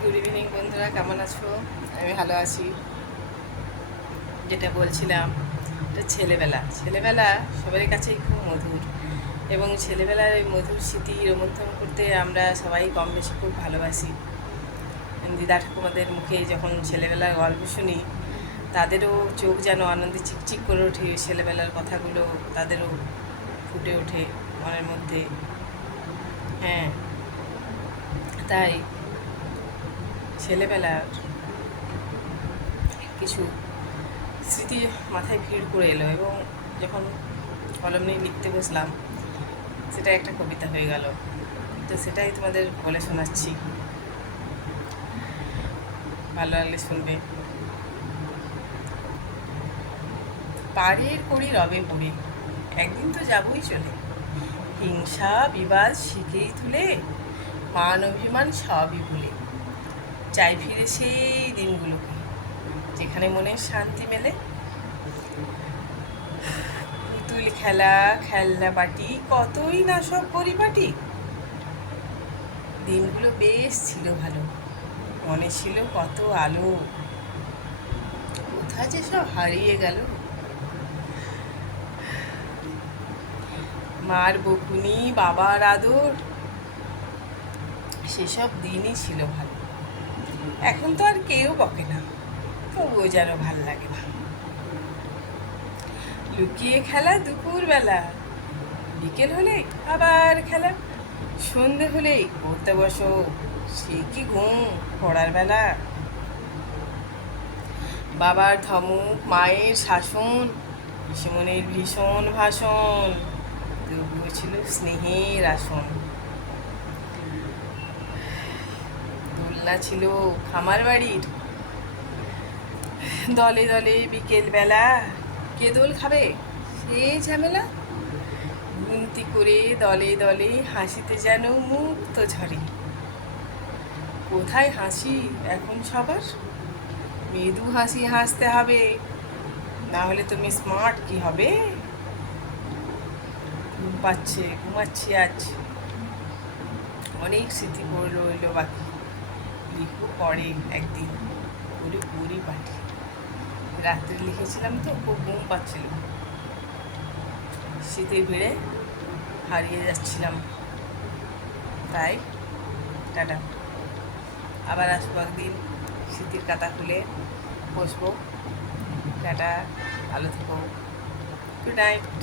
Good evening বন্ধুরা, কেমন আছো? আমি ভালো আছি। যেটা বলছিলাম, এটা ছেলেবেলা ছেলেবেলা সবারই কাছেই খুব মধুর, এবং ছেলেবেলার এই মধুর স্মৃতি রোমন্থন করতে আমরা সবাই কম বেশি খুব ভালোবাসি। দিদা ঠাকুমাদের মুখে যখন ছেলেবেলার গল্প শুনি, তাদেরও চোখ যেন আনন্দে চিকচিক করে ওঠে। ছেলেবেলার কথাগুলো তাদেরও ফুটে ওঠে মনের মধ্যে। হ্যাঁ, তাই ছেলেবেলার কিছু স্মৃতি মাথায় ভিড় করে এলো, এবং যখন কলম নিয়ে লিখতে বসলাম, সেটা একটা কবিতা হয়ে গেল। তো সেটাই তোমাদের বলে শোনাচ্ছি, ভালো লাগলে শুনবে। পাড়ের করি রবে পড়ে, একদিন তো যাবই চলে। হিংসা বিবাদ শিখেই তুলে, মান অভিমান সবই ভুলে চাই ফিরে সেই দিনগুলোকে, যেখানে মনের শান্তি মেলে। পুতুল খেলা, খেলনা বাটি, কতই না সব পরিপাটি। দিনগুলো বেশ ছিল ভালো, মনে ছিল কত আলো। কোথায় যে সব হারিয়ে গেল। মার বকুনি, বাবার আদর, সেসব দিনই ছিল ভালো। এখন তো আর কেউ বকে না, তবুও যেন ভাল লাগে না। লুকিয়ে খেলা দুপুরবেলা, বিকেল হলেই আবার খেলা, সন্ধে হলেই পড়তে বসো, সে কি ঘুম পড়ার বেলা। বাবার ধমক, মায়ের শাসন, পিসিমণির ভীষণ ভাষণ, তবুও ছিল স্নেহের আসন। দোলনা ছিল খামার বাড়ির, দলে দলে বিকেল বেলা, কে দোল খাবে সে ঝামেলা। গুনতি করে দলে দলে হাসিতে যেন মুক্ত ঝরে। কোথায় হাসি এখন সবার? মৃদু হাসি হাসতে হবে, না হলে তুমি স্মার্ট কি হবে। ঘুমাচ্ছি আজ, অনেক স্মৃতি পড়ে রইল বাকি। লিখবো পরে একদিন, করে পুরি পাটি। রাত্রে লিখেছিলাম তো, খুব ঘুম পাচ্ছিল, শীতের ভিড়ে হারিয়ে যাচ্ছিলাম। তাই টাটা, আবার আসবো একদিন, শীতের কাতা খুলে বসবো। টাটা, ভালো থেকো, গুড নাইট।